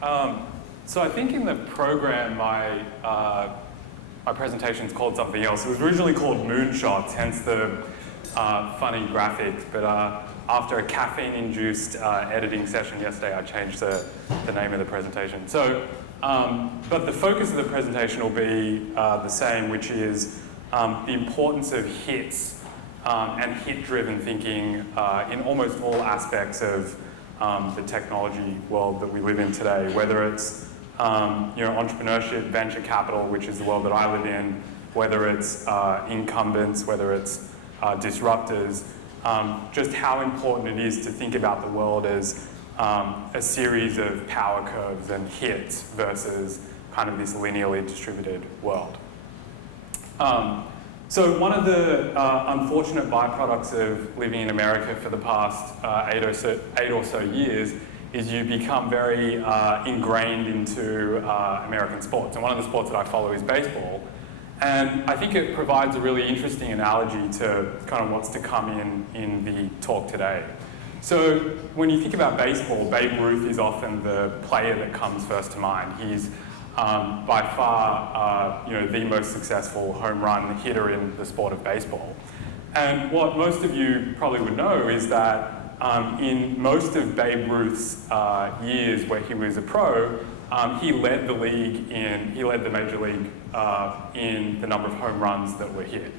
So I think in the program, my presentation is called something else. It was originally called Moonshots, hence the funny graphics. But after a caffeine-induced editing session yesterday, I changed the name of the presentation. So, but the focus of the presentation will be the same, which is the importance of hits and hit-driven thinking in almost all aspects of the technology world that we live in today, whether it's entrepreneurship, venture capital, which is the world that I live in, whether it's incumbents, whether it's disruptors, just how important it is to think about the world as a series of power curves and hits versus kind of this linearly distributed world. So one of the unfortunate byproducts of living in America for the past 8 or so years is you become very ingrained into American sports. And one of the sports that I follow is baseball. And I think it provides a really interesting analogy to kind of what's to come in the talk today. So when you think about baseball, Babe Ruth is often the player that comes first to mind. He's by far the most successful home run hitter in the sport of baseball. And what most of you probably would know is that in most of Babe Ruth's years where he was a pro, he led the major league in the number of home runs that were hit.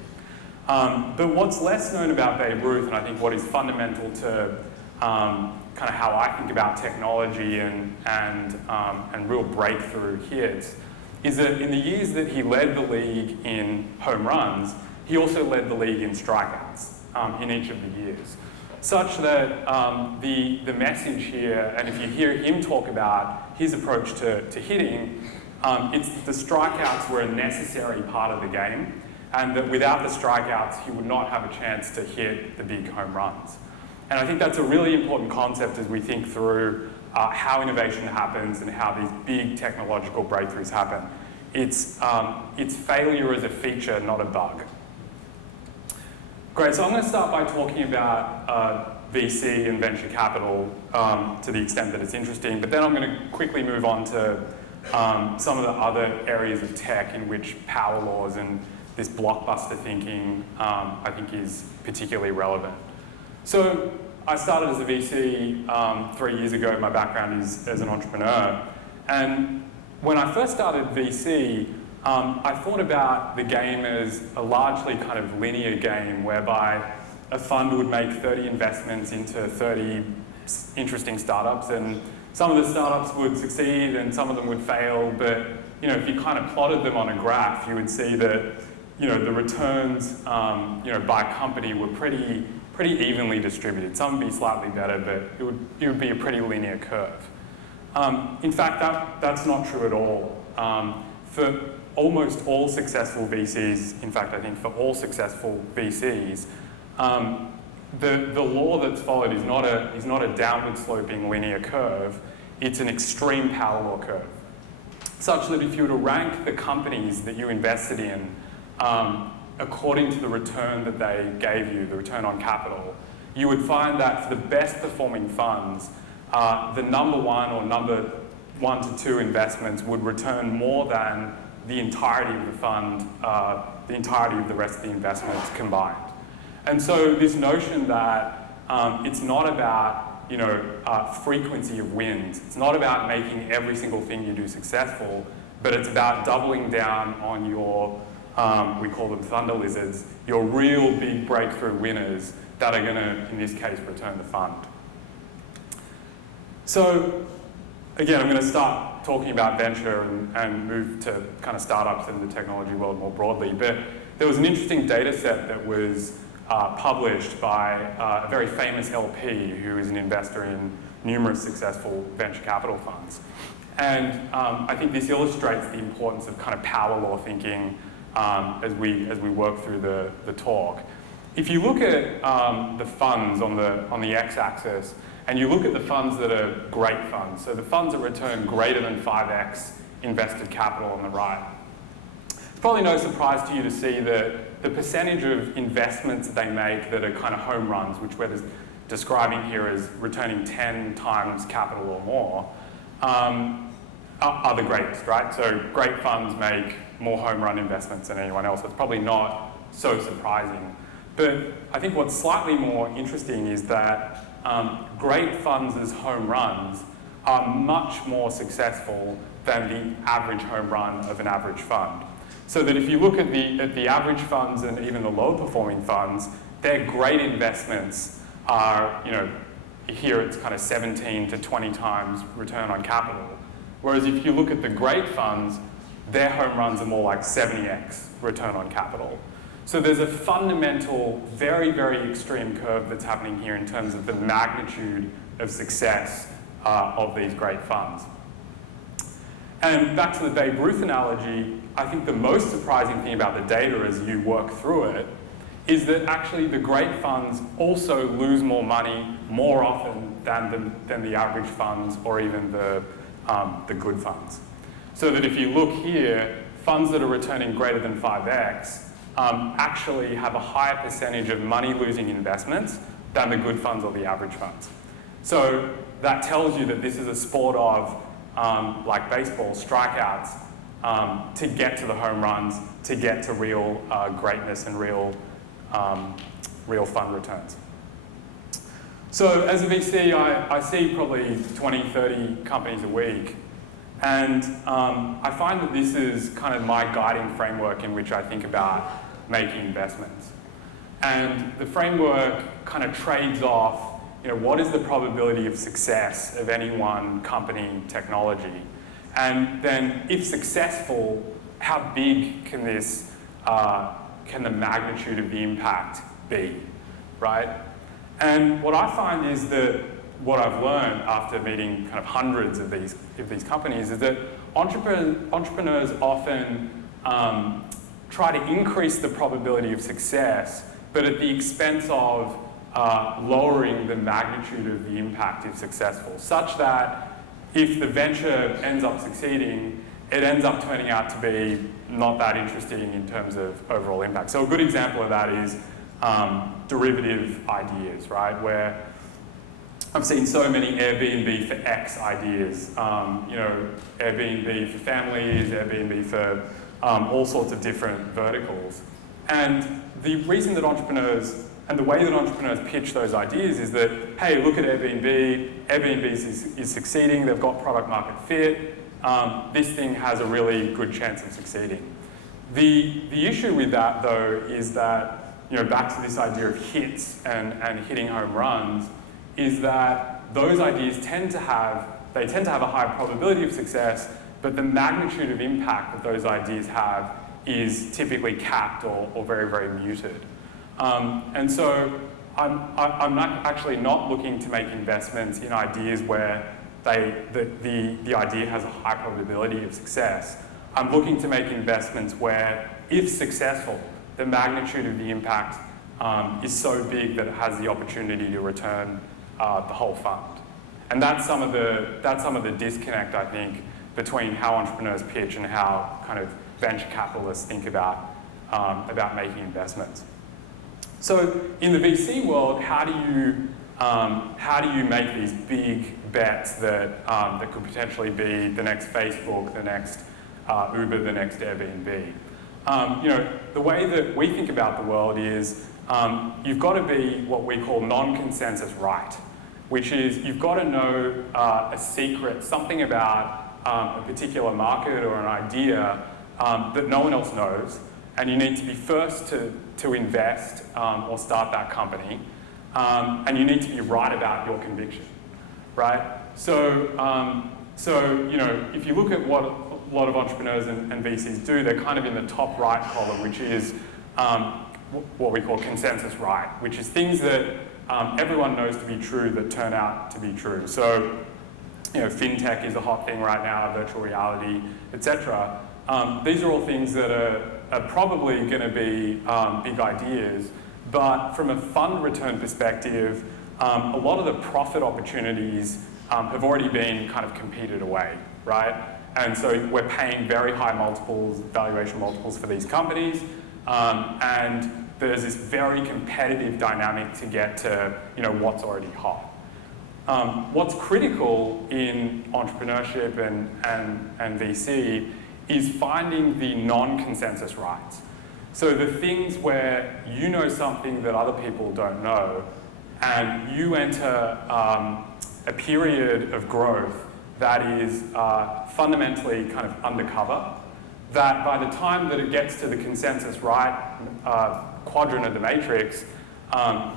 But what's less known about Babe Ruth, and I think what is fundamental to kind of how I think about technology and real breakthrough hits, is that in the years that he led the league in home runs, he also led the league in strikeouts in each of the years. Such that the message here, and if you hear him talk about his approach to hitting, it's the strikeouts were a necessary part of the game, and that without the strikeouts, he would not have a chance to hit the big home runs. And I think that's a really important concept as we think through how innovation happens and how these big technological breakthroughs happen. It's failure as a feature, not a bug. Great, so I'm going to start by talking about VC and venture capital to the extent that it's interesting, but then I'm going to quickly move on to some of the other areas of tech in which power laws and this blockbuster thinking I think is particularly relevant. So I started as a VC 3 years ago. My background is as an entrepreneur. And when I first started VC, I thought about the game as a largely kind of linear game whereby a fund would make 30 investments into 30 interesting startups, and some of the startups would succeed and some of them would fail, but if you kind of plotted them on a graph, you would see that the returns by company were pretty evenly distributed. Some would be slightly better, but it would be a pretty linear curve. In fact, that's not true at all. For almost all successful VCs, in fact, I think for all successful VCs, the law that's followed is not a downward sloping linear curve. It's an extreme power law curve, such that if you were to rank the companies that you invested in according to the return that they gave you, the return on capital, you would find that for the best performing funds, the number one or number 1 to 2 investments would return more than the entirety of the fund, the entirety of the rest of the investments combined. And so this notion that it's not about frequency of wins, it's not about making every single thing you do successful, but it's about doubling down on your, we call them thunder lizards, your real big breakthrough winners that are going to, in this case, return the fund. So again, I'm going to start talking about venture and move to kind of startups in the technology world more broadly. But there was an interesting data set that was published by a very famous LP who is an investor in numerous successful venture capital funds. And I think this illustrates the importance of kind of power law thinking as we work through the talk. If you look at the funds on the x-axis, and you look at the funds that are great funds, so the funds that return greater than 5x invested capital on the right, it's probably no surprise to you to see that the percentage of investments that they make that are kind of home runs, which we're describing here as returning 10 times capital or more, are the greatest, right? So great funds make more home run investments than anyone else. It's probably not so surprising. But I think what's slightly more interesting is that great funds as home runs are much more successful than the average home run of an average fund. So that if you look at the average funds and even the low performing funds, their great investments are, here it's kind of 17 to 20 times return on capital. Whereas if you look at the great funds, their home runs are more like 70x return on capital. So there's a fundamental, very, very extreme curve that's happening here in terms of the magnitude of success of these great funds. And back to the Babe Ruth analogy, I think the most surprising thing about the data as you work through it is that actually the great funds also lose more money more often than the average funds or even the good funds. So that if you look here, funds that are returning greater than 5x actually have a higher percentage of money-losing investments than the good funds or the average funds. So that tells you that this is a sport of, like baseball, strikeouts to get to the home runs, to get to real greatness and real fund returns. So as a VC, I see probably 20, 30 companies a week. And I find that this is kind of my guiding framework in which I think about making investments. And the framework kind of trades off, what is the probability of success of any one company technology? And then if successful, how big can the magnitude of the impact be, right? And what I find is that what I've learned after meeting kind of hundreds of these companies is that entrepreneurs often try to increase the probability of success, but at the expense of lowering the magnitude of the impact if successful, such that if the venture ends up succeeding, it ends up turning out to be not that interesting in terms of overall impact. So a good example of that is derivative ideas, right? Where I've seen so many Airbnb for X ideas, Airbnb for families, Airbnb for all sorts of different verticals. And the reason that entrepreneurs, and the way that entrepreneurs pitch those ideas is that, hey, look at Airbnb, Airbnb is succeeding, they've got product market fit, this thing has a really good chance of succeeding. The issue with that though is that, back to this idea of hits and hitting home runs, is that those ideas tend to have a higher probability of success, but the magnitude of impact that those ideas have is typically capped or very, very muted. And so I'm actually not looking to make investments in ideas where the idea has a high probability of success. I'm looking to make investments where, if successful, the magnitude of the impact is so big that it has the opportunity to return the whole fund. And that's some of the disconnect, I think, between how entrepreneurs pitch and how kind of venture capitalists think about making investments. So in the VC world, how do you make these big bets that could potentially be the next Facebook, the next Uber, the next Airbnb? The way that we think about the world is you've got to be what we call non-consensus right, which is you've got to know a secret, something about a particular market or an idea that no one else knows, and you need to be first to invest or start that company, and you need to be right about your conviction, right? So if you look at what a lot of entrepreneurs and VCs do, they're kind of in the top right column, which is what we call consensus right, which is things that everyone knows to be true that turn out to be true. So, fintech is a hot thing right now, virtual reality, etc. These are all things that are probably going to be big ideas, but from a fund return perspective, a lot of the profit opportunities have already been kind of competed away, right? And so we're paying very high multiples, valuation multiples for these companies, and there's this very competitive dynamic to get to what's already hot. what's critical in entrepreneurship and VC is finding the non-consensus rights. So the things where you know something that other people don't know, and you enter a period of growth that is fundamentally kind of undercover, that by the time that it gets to the consensus right quadrant of the matrix,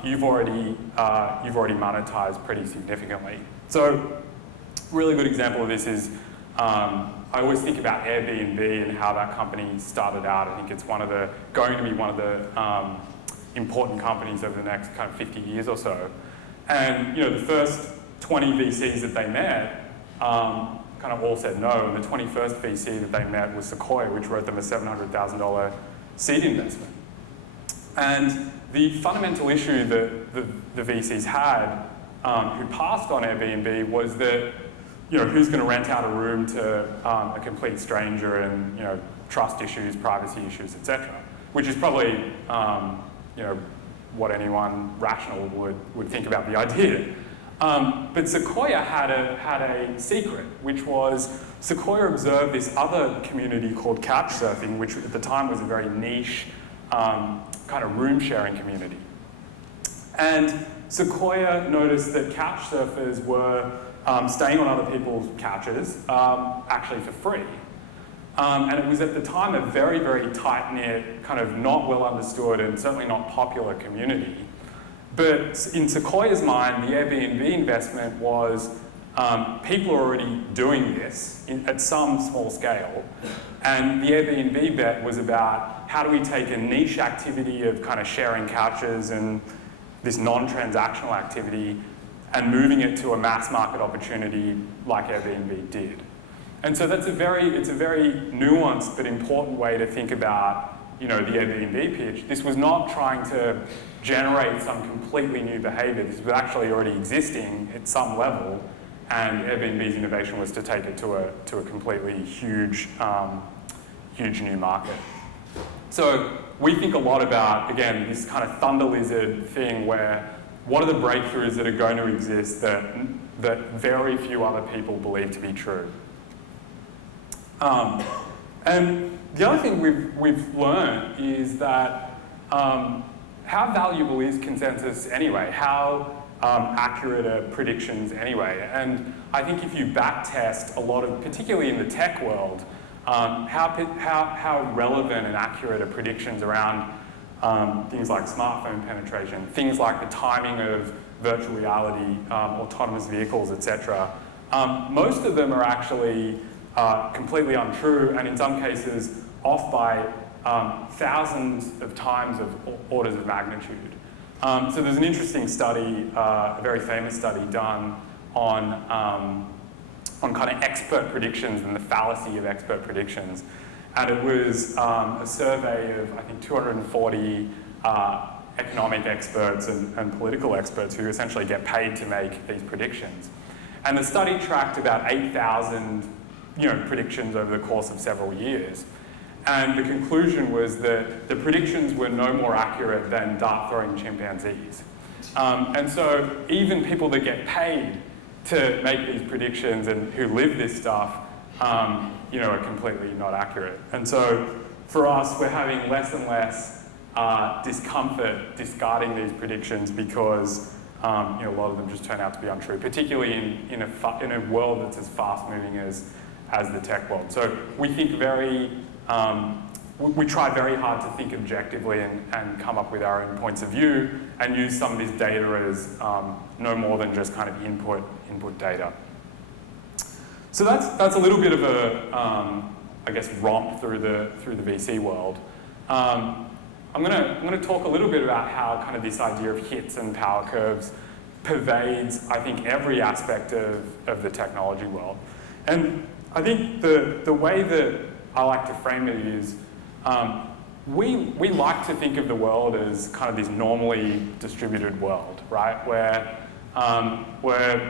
you've already monetized pretty significantly. So, really good example of this is I always think about Airbnb and how that company started out. I think it's going to be one of the important companies over the next kind of 50 years or so. And the first 20 VCs that they met kind of all said no, and the 21st VC that they met was Sequoia, which wrote them a $700,000 seed investment. And the fundamental issue that the VCs had who passed on Airbnb was that who's going to rent out a room to a complete stranger, and trust issues, privacy issues, etc. Which is probably what anyone rational would think about the idea. But Sequoia had a secret, which was Sequoia observed this other community called couchsurfing, which at the time was a very niche kind of room sharing community. And Sequoia noticed that couch surfers were staying on other people's couches actually for free. And it was at the time a very, very tight-knit, kind of not well understood and certainly not popular community. But in Sequoia's mind, the Airbnb investment was people are already doing this at some small scale. And the Airbnb bet was about how do we take a niche activity of kind of sharing couches and this non-transactional activity and moving it to a mass market opportunity like Airbnb did. And so it's a very nuanced but important way to think about the Airbnb pitch. This was not trying to generate some completely new behavior. This was actually already existing at some level, and Airbnb's innovation was to take it to a completely huge new market. So we think a lot about, again, this kind of thunder lizard thing where what are the breakthroughs that are going to exist that very few other people believe to be true? And the other thing we've learned is that how valuable is consensus anyway? How accurate are predictions anyway? And I think if you backtest a lot of, particularly in the tech world, how relevant and accurate are predictions around things like smartphone penetration, things like the timing of virtual reality, autonomous vehicles, etc. Most of them are actually completely untrue, and in some cases off by thousands of times of orders of magnitude. So there's an interesting study, a very famous study done on kind of expert predictions and the fallacy of expert predictions. And it was a survey of, I think, 240 economic experts and political experts who essentially get paid to make these predictions. And the study tracked about 8,000 predictions over the course of several years. And the conclusion was that the predictions were no more accurate than dart-throwing chimpanzees. And so even people that get paid to make these predictions and who live this stuff, are completely not accurate. And so for us, we're having less and less discomfort discarding these predictions because a lot of them just turn out to be untrue, particularly in a world that's as fast-moving as the tech world. So we think we try very hard to think objectively and come up with our own points of view and use some of this data as no more than just kind of input data. So that's a little bit of a, I guess, romp through the VC world. I'm gonna talk a little bit about how kind of this idea of hits and power curves pervades, I think, every aspect of the technology world. And I think the way that I like to frame it is we like to think of the world as kind of this normally distributed world, right? Where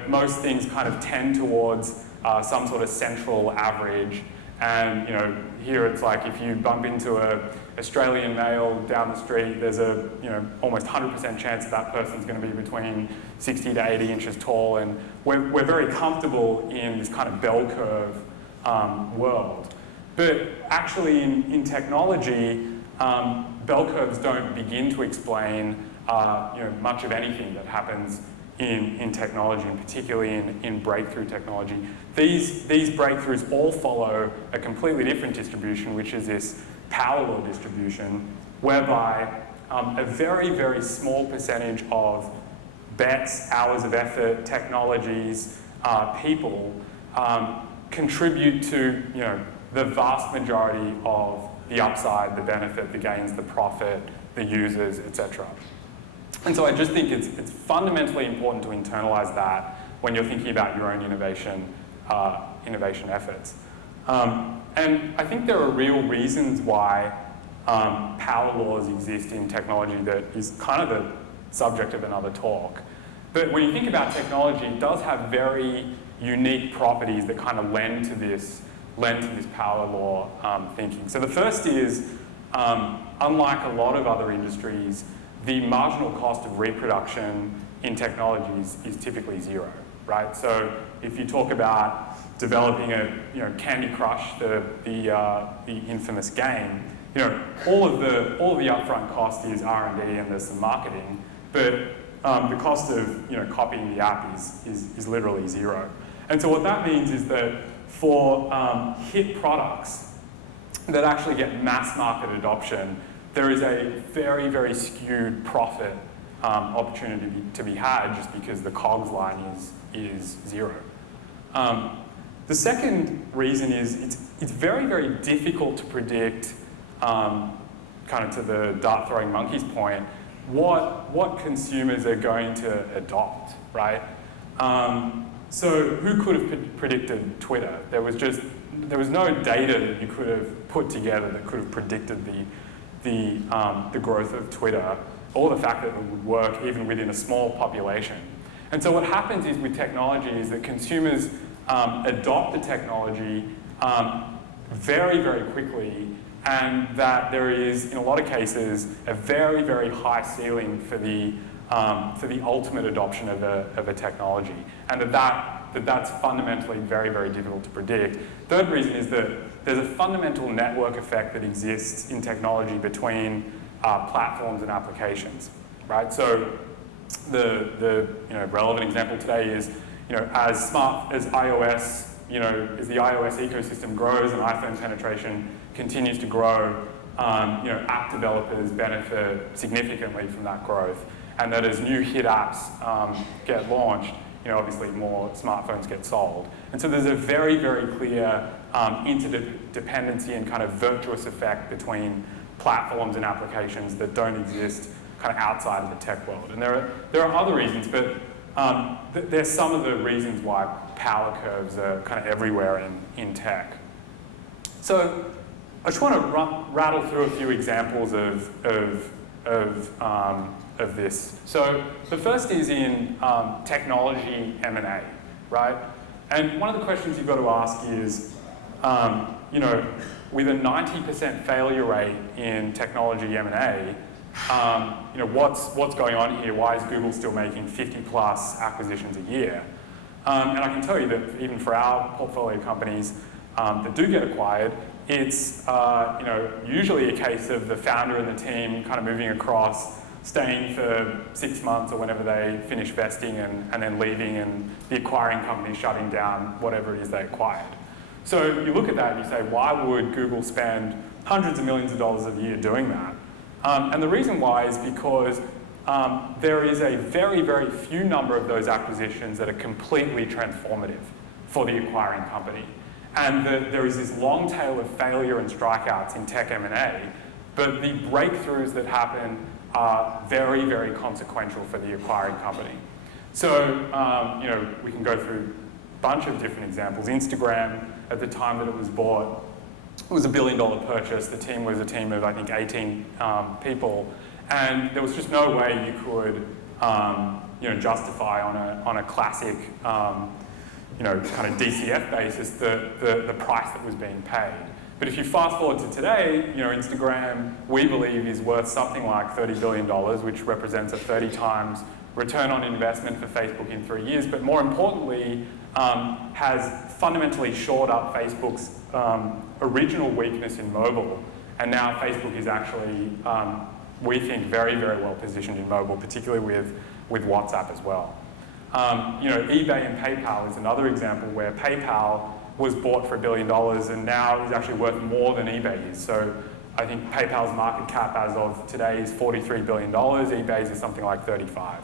most things kind of tend towards some sort of central average, And here it's like if you bump into a Australian male down the street, there's a almost 100% chance that person's going to be between 60 to 80 inches tall, and we're very comfortable in this kind of bell curve world. But actually in technology, bell curves don't begin to explain much of anything that happens in technology, and particularly in breakthrough technology. These breakthroughs all follow a completely different distribution, which is this power law distribution, whereby a very, very small percentage of bets, hours of effort, technologies, people contribute to the vast majority of the upside, the benefit, the gains, the profit, the users, etc. And so I just think it's fundamentally important to internalize that when you're thinking about your own innovation efforts. And I think there are real reasons why power laws exist in technology that is kind of the subject of another talk. But when you think about technology, it does have very unique properties that kind of lend to this power law thinking. So the first is, unlike a lot of other industries, the marginal cost of reproduction in technologies is typically zero, right? So if you talk about developing a Candy Crush, the infamous game, all of the upfront cost is R&D and there's some marketing, but the cost of copying the app is literally zero. And so what that means is that for hit products that actually get mass market adoption, there is a very, very skewed profit opportunity to be had just because the COGS line is zero. The second reason is it's very, very difficult to predict, kind of to the dart-throwing monkey's point, what consumers are going to adopt, right? So who could have predicted Twitter? There was no data that you could have put together that could have predicted the growth of Twitter, or the fact that it would work even within a small population. And so what happens is with technology is that consumers adopt the technology very, very quickly, and that there is, in a lot of cases, a very, very high ceiling for the ultimate adoption of a technology, and that's fundamentally very, very difficult to predict. Third reason is that there's a fundamental network effect that exists in technology between platforms and applications, right? So the relevant example today is as iOS, as the iOS ecosystem grows and iPhone penetration continues to grow, app developers benefit significantly from that growth, and that as new hit apps get launched, obviously more smartphones get sold. And so there's a very, very clear interdependency and kind of virtuous effect between platforms and applications that don't exist kind of outside of the tech world. And there are other reasons, but there's some of the reasons why power curves are kind of everywhere in tech. So I just want to rattle through a few examples of this. So the first is in technology M&A, right? And one of the questions you've got to ask is, with a 90% failure rate in technology M&A, what's going on here? Why is Google still making 50+ acquisitions a year? And I can tell you that even for our portfolio companies that do get acquired, it's usually a case of the founder and the team kind of moving across, staying for 6 months or whenever they finish vesting and then leaving, and the acquiring company shutting down whatever it is they acquired. So you look at that and you say, why would Google spend hundreds of millions of dollars a year doing that? And the reason why is because there is a very, very few number of those acquisitions that are completely transformative for the acquiring company. And there is this long tail of failure and strikeouts in tech M&A, but the breakthroughs that happen are very, very consequential for the acquiring company. So, we can go through a bunch of different examples. Instagram, at the time that it was bought, it was $1 billion purchase. The team was a team of, I think, 18 people. And there was just no way you could, justify on a classic kind of DCF basis, the price that was being paid. But if you fast forward to today, Instagram, we believe, is worth something like $30 billion, which represents a 30 times return on investment for Facebook in 3 years. But more importantly, has fundamentally shored up Facebook's original weakness in mobile. And now Facebook is actually, we think, very, very well positioned in mobile, particularly with WhatsApp as well. eBay and PayPal is another example where PayPal was bought for $1 billion and now is actually worth more than eBay is. So I think PayPal's market cap as of today is $43 billion, eBay's is something like 35.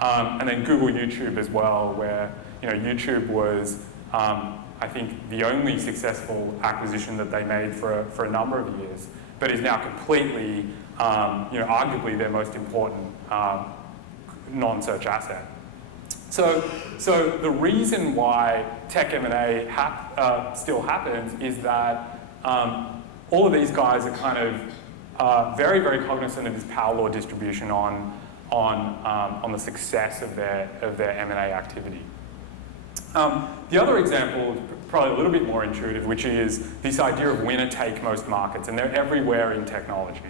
And then Google YouTube as well, where YouTube was, I think, the only successful acquisition that they made for a number of years, but is now completely, arguably their most important non-search asset. So the reason why tech M&A still happens is that all of these guys are kind of very, very cognizant of this power law distribution on the success of their M&A activity. The other example is probably a little bit more intuitive, which is this idea of winner take most markets, and they're everywhere in technology,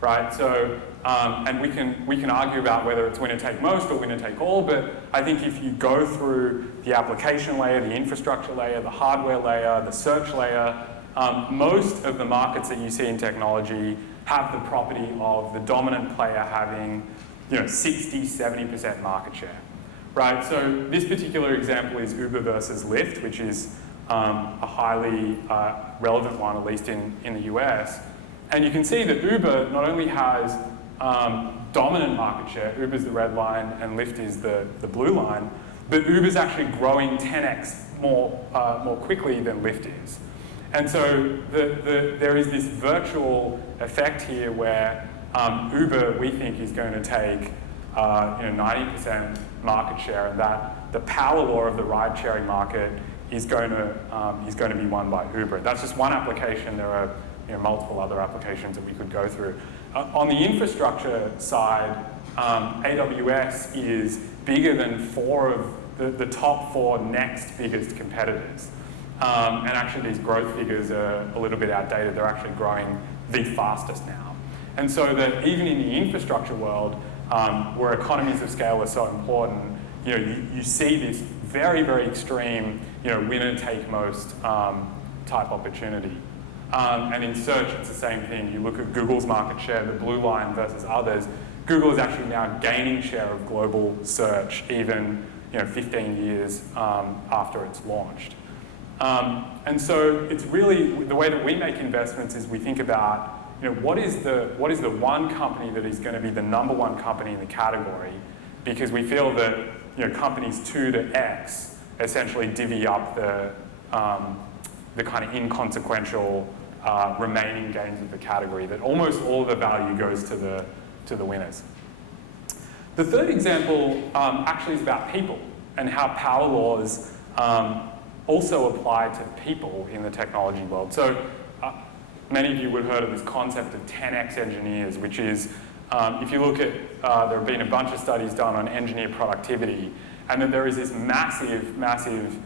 right? So, and we can argue about whether it's winner take most or winner take all, but I think if you go through the application layer, the infrastructure layer, the hardware layer, the search layer, most of the markets that you see in technology have the property of the dominant player having 60, 70% market share, right? So this particular example is Uber versus Lyft, which is a highly relevant one, at least in the US. And you can see that Uber not only has dominant market share, Uber's the red line and Lyft is the blue line, but Uber's actually growing 10x more quickly than Lyft is. And so there is this virtual effect here where Uber, we think, is going to take 90% market share, and that the power law of the ride-sharing market is going to be won by Uber. That's just one application. There are multiple other applications that we could go through. On the infrastructure side, AWS is bigger than 4 of the top 4 next biggest competitors. And actually these growth figures are a little bit outdated. They're actually growing the fastest now. And so that even in the infrastructure world, where economies of scale are so important, you see this very, very extreme, winner take most type opportunity. And in search, it's the same thing. You look at Google's market share, the blue line versus others. Google is actually now gaining share of global search, even 15 years after it's launched. And so it's really, the way that we make investments is we think about, what is the one company that is going to be the #1 company in the category, because we feel that companies 2 to X essentially divvy up the kind of inconsequential remaining gains of the category, that almost all of the value goes to the winners. The third example actually is about people and how power laws also apply to people in the technology world. So many of you would have heard of this concept of 10x engineers, which is, if you look at, there have been a bunch of studies done on engineer productivity, and that there is this massive, massive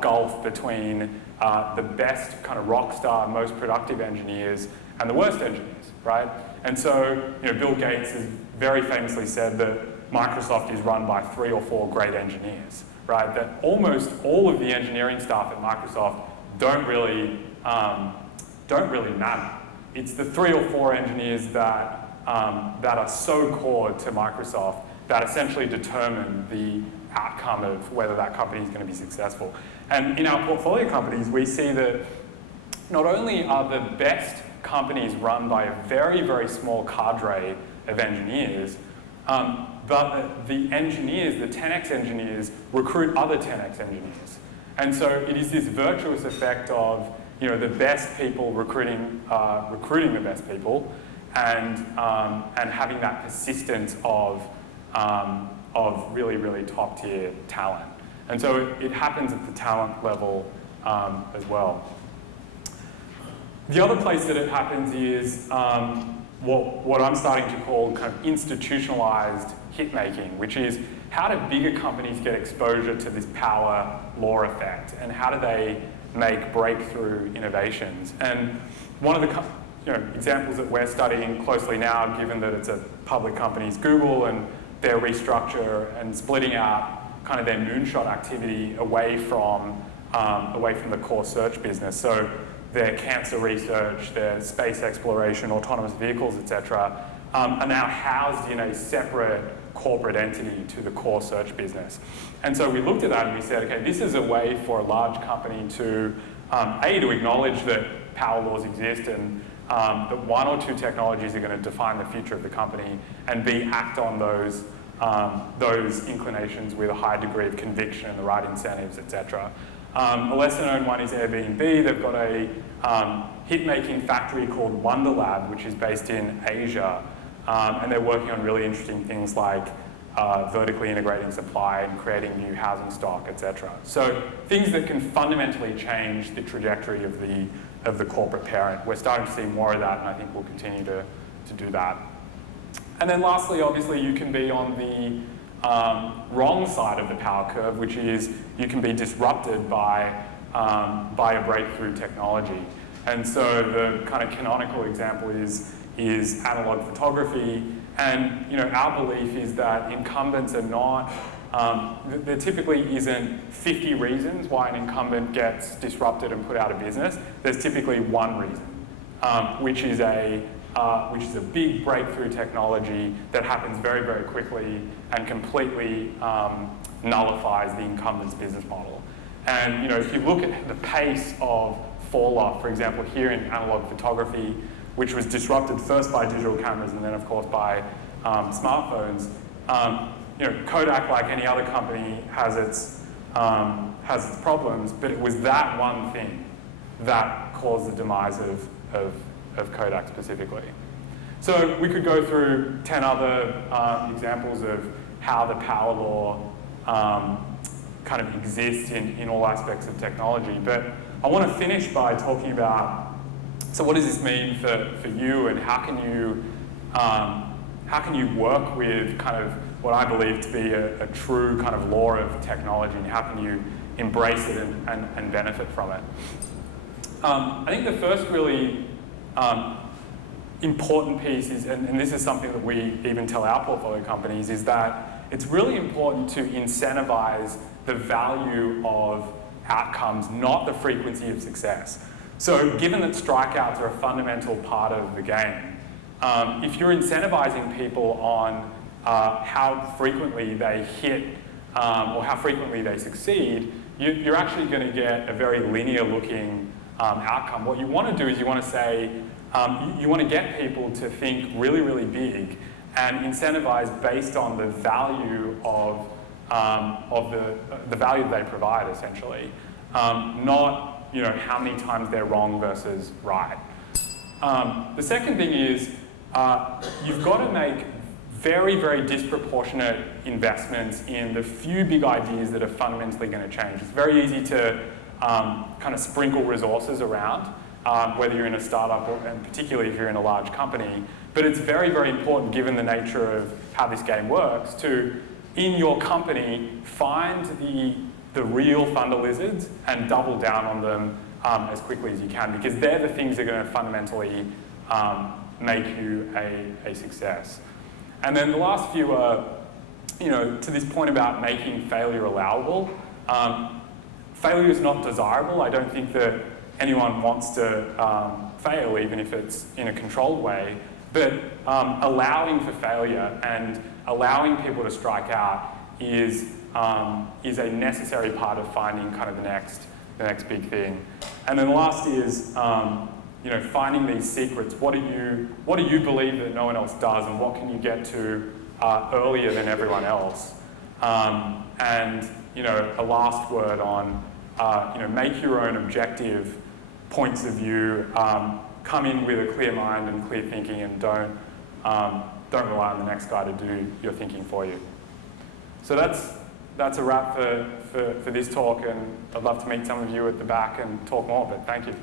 gulf between the best kind of rock star, most productive engineers and the worst engineers, right? And so, Bill Gates has very famously said that Microsoft is run by 3 or 4 great engineers, right? That almost all of the engineering staff at Microsoft don't really matter. It's the 3 or 4 engineers that are so core to Microsoft that essentially determine the outcome of whether that company is going to be successful. And in our portfolio companies, we see that not only are the best companies run by a very, very small cadre of engineers, but the engineers, the 10x engineers, recruit other 10x engineers. And so it is this virtuous effect of the best people recruiting the best people, and having that persistence of really, really top tier talent. And so it happens at the talent level as well. The other place that it happens is what I'm starting to call kind of institutionalized hit making, which is how do bigger companies get exposure to this power law effect, and how do they make breakthrough innovations? And one of the examples that we're studying closely now, given that it's a public company, is Google and their restructure and splitting out kind of their moonshot activity away from the core search business. So their cancer research, their space exploration, autonomous vehicles, etc., are now housed in a separate corporate entity to the core search business. And so we looked at that and we said, okay, this is a way for a large company to, to acknowledge that power laws exist and that one or two technologies are going to define the future of the company, and B, act on those inclinations with a high degree of conviction and the right incentives, etc. A lesser known one is Airbnb. They've got a hit-making factory called Wonderlab, which is based in Asia. And they're working on really interesting things like vertically integrating supply and creating new housing stock, etc. So things that can fundamentally change the trajectory of the corporate parent. We're starting to see more of that, and I think we'll continue to do that. And then lastly, obviously, you can be on the wrong side of the power curve, which is you can be disrupted by a breakthrough technology. And so the kind of canonical example is analog photography. And our belief is that incumbents are not, there typically isn't 50 reasons why an incumbent gets disrupted and put out of business. There's typically one reason, which is a big breakthrough technology that happens very, very quickly and completely nullifies the incumbent's business model. And if you look at the pace of fall off, for example, here in analog photography, which was disrupted first by digital cameras and then, of course, by smartphones. Kodak, like any other company, has its problems, but it was that one thing that caused the demise of Kodak specifically. So we could go through 10 other examples of how the power law kind of exists in all aspects of technology. But I want to finish by talking about, so what does this mean for you, and how can you work with kind of what I believe to be a true kind of law of technology, and how can you embrace it and benefit from it? I think the first really important piece is, and this is something that we even tell our portfolio companies, is that it's really important to incentivize the value of outcomes, not the frequency of success. So given that strikeouts are a fundamental part of the game, if you're incentivizing people on how frequently they hit or how frequently they succeed, you're actually going to get a very linear looking outcome. What you want to do is you want to say, you want to get people to think really, really big and incentivize based on the value of the value that they provide, essentially, not how many times they're wrong versus right. The second thing is you've got to make very, very disproportionate investments in the few big ideas that are fundamentally going to change. It's very easy to kind of sprinkle resources around, whether you're in a startup or, and particularly if you're in a large company. But it's very, very important, given the nature of how this game works, to, in your company, find the real funder lizards and double down on them as quickly as you can, because they're the things that are going to fundamentally make you a success. And then the last few are, to this point about making failure allowable. Failure is not desirable. I don't think that anyone wants to fail, even if it's in a controlled way. But allowing for failure and allowing people to strike out is a necessary part of finding kind of the next big thing. And then the last is finding these secrets. What do you believe that no one else does, and what can you get to earlier than everyone else? And a last word on make your own objective points of view. Come in with a clear mind and clear thinking, and don't rely on the next guy to do your thinking for you. So that's a wrap for this talk, and I'd love to meet some of you at the back and talk more, but thank you.